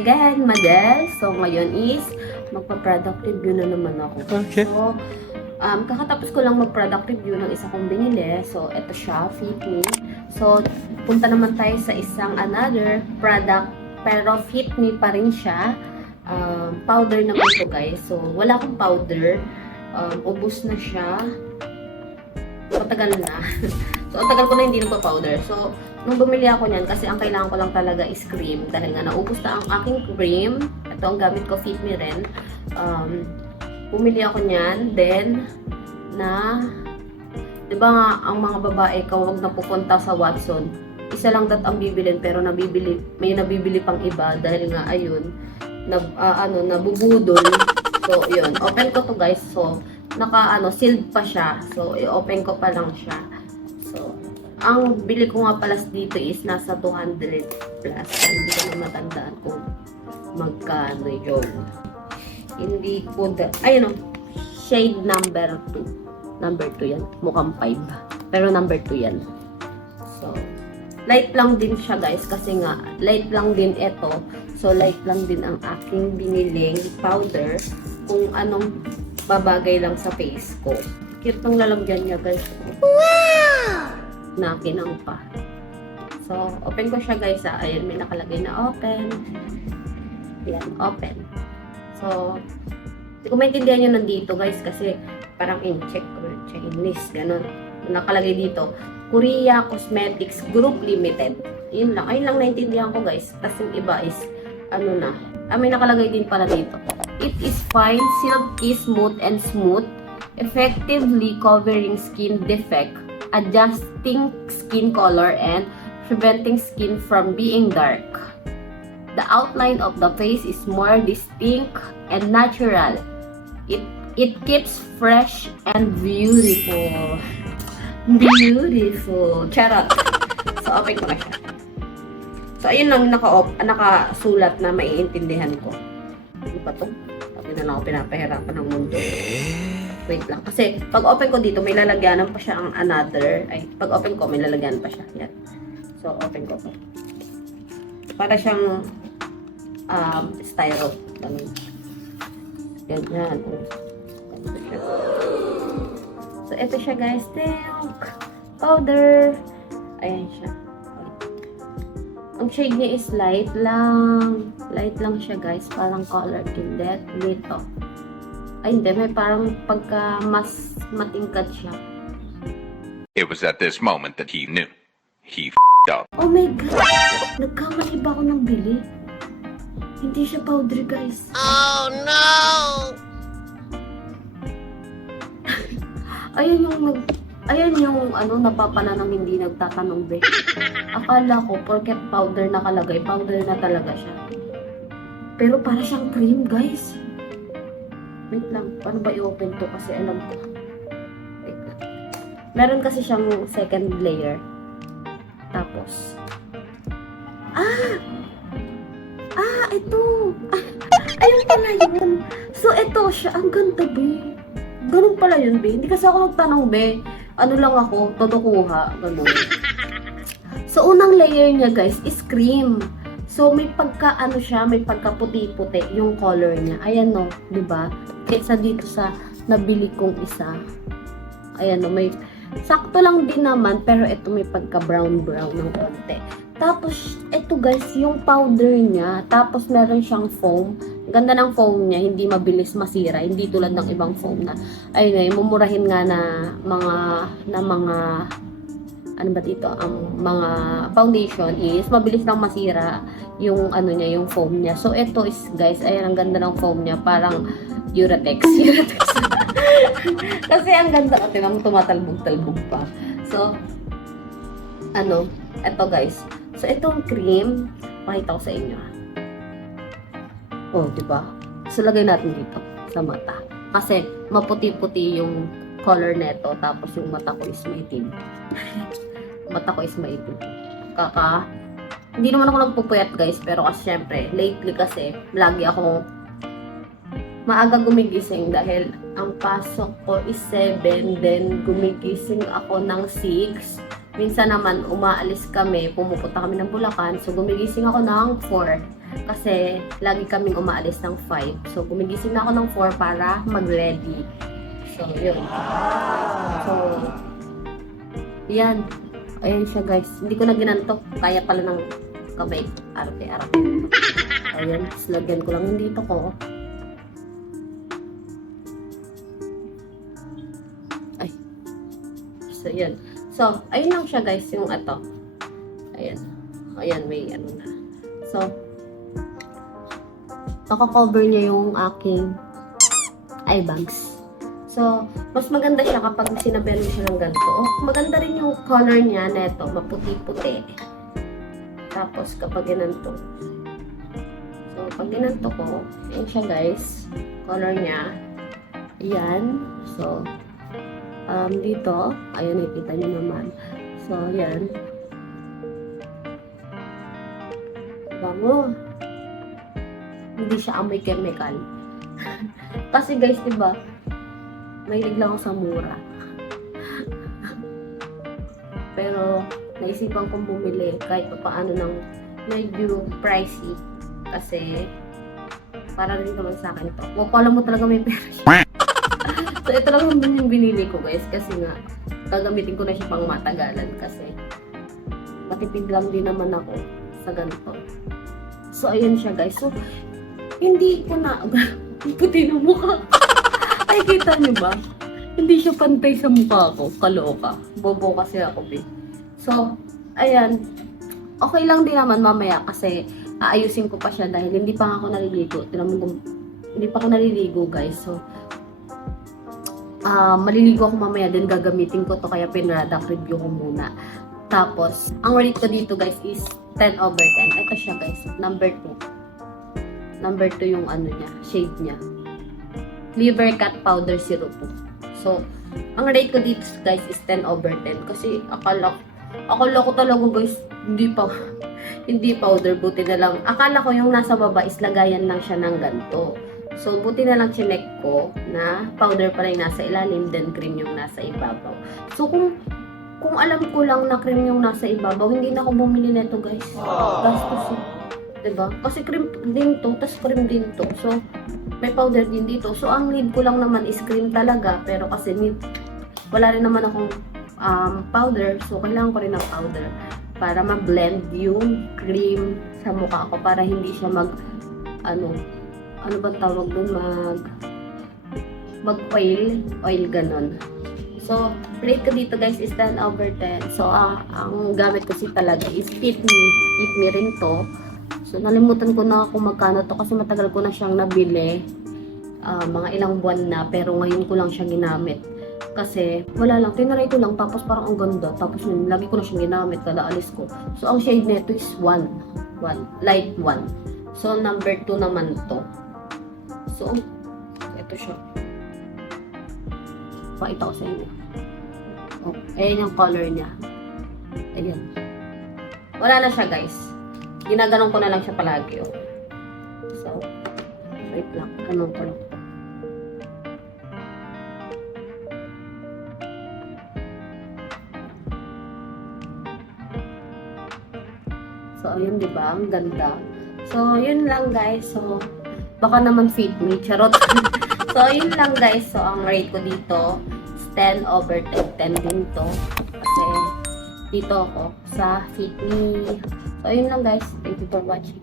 again, Madel. So, ngayon is magpa-product review na naman ako. Okay. So, kakatapos ko lang mag-product review ng isa kong binili. So, eto siya, Fit Me. So, punta naman tayo sa isang another product, pero Fit Me pa rin siya. Powder naman to guys. So, wala akong powder. Ubus na siya. Matagal na. So, ang tagal ko na hindi nagpa-powder. So, nung bumili ako niyan, kasi ang kailangan ko lang talaga is cream. Dahil nga naubos na ang aking cream. Ito ang gamit ko, Fit Me rin. Bumili ako niyan. Then, diba nga, ang mga babae, kawag na pupunta sa Watson, isa lang ang bibilin, pero may nabibili pang iba. Dahil nga, ayun, nabubudol. So, yun. Open ko to guys. So, sealed pa siya. So, i-open ko pa lang siya. So, ang bili ko nga palas dito is nasa 200 plus. Hindi ko na matandaan kung magkano yun. Hindi ko, ayun o, shade number 2. Number 2 yan. Mukhang 5. Pero number 2 yan. So, light lang din siya guys. Kasi nga, light lang din ito. So, light lang din ang aking biniling powder. Kung anong babagay lang sa face ko. Cute ng lalagyan niya guys. Wow! Nakinang pa. So, open ko siya guys. Ayan, may nakalagay na open. Ayan, open. So, hindi ko maintindihan yun nandito guys kasi parang in Czech or Chinese, ganun. Nakalagay dito, Korea Cosmetics Group Limited. Yun lang. Ayun lang naintindihan ko guys. Tapos yung iba is, may nakalagay din pala dito. It is fine, silky, smooth, and smooth, effectively covering skin defect, adjusting skin color, and preventing skin from being dark. The outline of the face is more distinct and natural. It keeps fresh and beautiful. Beautiful. Charot. So, open ko na siya. So, ayun lang nakasulat na maiintindihan ko. Ano pa to? Sabi na lang ako pinapahirapan ng mundo. Wait lang. Kasi, pag open ko dito, may lalagyanan pa siya ang another. Ay, pag open ko, may lalagyanan pa siya. Yan. So, open ko to. Para siyang styro. Ganun. Ganyan. Ganito siya. So, ito siya guys. Silk powder. Ayan siya. Ang shade niya is light lang. Light lang siya guys. Parang color tinted. Dito. Ay hindi. May parang pagka mas matingkad siya. It was at this moment that he knew. He f***ed up. Oh my god. Nagkamali ba ako ng bili? Hindi siya powder guys. Oh no! Ayan yung napapala ng hindi nagtatanong be. Akala ko, porket powder nakalagay, powder na talaga siya. Pero para siyang cream, guys. Wait lang, paano ba i-open to? Kasi alam ko. Wait lang. Meron kasi siyang second layer. Tapos, ito. Ayun pala yun. So, ito siya. Ang ganda, be. Ganun pala yun, be. Hindi kasi ako nagtanong, be. Ano lang ako, todo kuha. Ganun. So, unang layer niya, guys, is cream. So, may pagka, siya, may pagka puti-puti yung color niya. Ayan, no. Diba? Kesa dito sa nabili kong isa. Ayan, no. May, sakto lang din naman, pero ito may pagka brown-brown ng konti. Tapos, ito guys, yung powder niya. Tapos, meron siyang foam. Ganda ng foam niya, hindi mabilis masira. Hindi tulad ng ibang foam na, ayun mumurahin nga na mga, ano ba dito, ang mga foundation is, mabilis lang masira yung, yung foam niya. So, ito is, guys, ayan, ang ganda ng foam niya. Parang, Uratex. Kasi, ang ganda, tingnan mo, tumatalbog-talbog pa. So, ito guys. So, itong cream, pakita ko sa inyo. Oh, di ba? So, lagay natin dito sa mata. Kasi, maputi-puti yung color neto. Tapos, yung mata ko is maitim. Mata ko is maitim. Hindi naman ako nagpupuyat, guys. Pero kasi, syempre, lately kasi, lagi akong maaga gumigising dahil ang pasok ko is 7. Then, gumigising ako ng 6. minsan naman umaalis kami, pumupunta kami ng Bulacan. So, gumigising ako ng 4. Kasi, lagi kaming umaalis ng 5. So, gumigising na ako ng 4 para mag-ready. So, yun. So, yan. Ayan siya, guys. Hindi ko na ginantok. Kaya pala ng kamay. Arte-arte. Ayan. Lagyan ko lang yung dito ko. Ay. So, yan. So, ayun lang siya, guys. Yung ato. Ayan. Ayan, may ano na. So, naka-cover niya yung aking eye bags. So, mas maganda siya kapag sinabihan mo siya ng ganito. Oh, maganda rin yung color niya neto, maputi-puti. Tapos, kapag ginanto. So, pag ginanto ko, yun siya guys. Color niya. Ayan. So, dito, ayun, nakikita niyo naman. So, ayan. Bango. Hindi siya amoy chemical. Kasi guys, diba, mahilig lang ako sa mura. Pero, naisipan kong bumili kahit pa paano ng medyo pricey. Kasi, para rin naman sa akin to. Huwag ko alam mo talaga may pera siya. So, ito lang yung binili ko guys. Kasi nga, gagamitin ko na siya pang matagalan. Kasi, matipid lang din naman ako sa ganito. So, ayun siya guys. So, hindi ko na, puti na mukha. Ay, kita nyo ba? Hindi siya pantay sa mukha ko. Kaloka. Bobo kasi ako, babe. So, ayan. Okay lang din naman mamaya kasi aayusin ko pa siya dahil hindi pa ako naliligo. Hindi pa ako naliligo, guys. So, maliligo ako mamaya din gagamitin ko to kaya pinradak review ko muna. Tapos, ang rate ko dito, guys, is 10/10. Ito siya, guys. Number 2. Number 2 yung ano niya, shade niya. Liver Cut Powder Syrup. So, ang rate ko dito guys is 10/10 kasi akala ko talaga guys hindi powder, buti na lang. Akala ko yung nasa baba is lagayan lang siya ng ganito. So, buti na lang chinek ko na powder pa rin nasa ilalim then cream yung nasa ibabaw. So, kung alam ko lang na cream yung nasa ibabaw, hindi na ako bumili nito guys. Gastos eh. Diba? Kasi cream din to, tas cream din to. So, may powder din dito. So, ang need ko lang naman is cream talaga. Pero kasi wala rin naman akong powder. So, kailangan ko rin ng powder para ma-blend yung cream sa mukha ko para hindi siya ano ba tawag doon? Oil ganon. So, rate ko dito guys is 10/10. So, ang gamit ko talaga is Fit Me rin to. So, nalimutan ko na kung magkano to kasi matagal ko na siyang nabili. Mga ilang buwan na, pero ngayon ko lang siya ginamit. Kasi, wala lang, tinaray ko lang, tapos parang ang ganda. Tapos yun, lagi ko na siyang ginamit kada alis ko. So, ang shade nito is 1. Light 1. So, number 2 naman to. So, ito siya. Pakita ko sa inyo. Oh, ayan yung color niya. Ayan. Wala na siya, guys. Ginaganon ko na lang siya palagi. Oh. So, wait lang. Ganon ko lang. So, ayun, diba? Ang ganda. So, yun lang, guys. So, baka naman fit me. Charot. So, yun lang, guys. So, ang rate ko dito is 10/10. 10 din to. Kasi, dito ako sa Fit Me. So, ayun lang guys. Thank you for watching.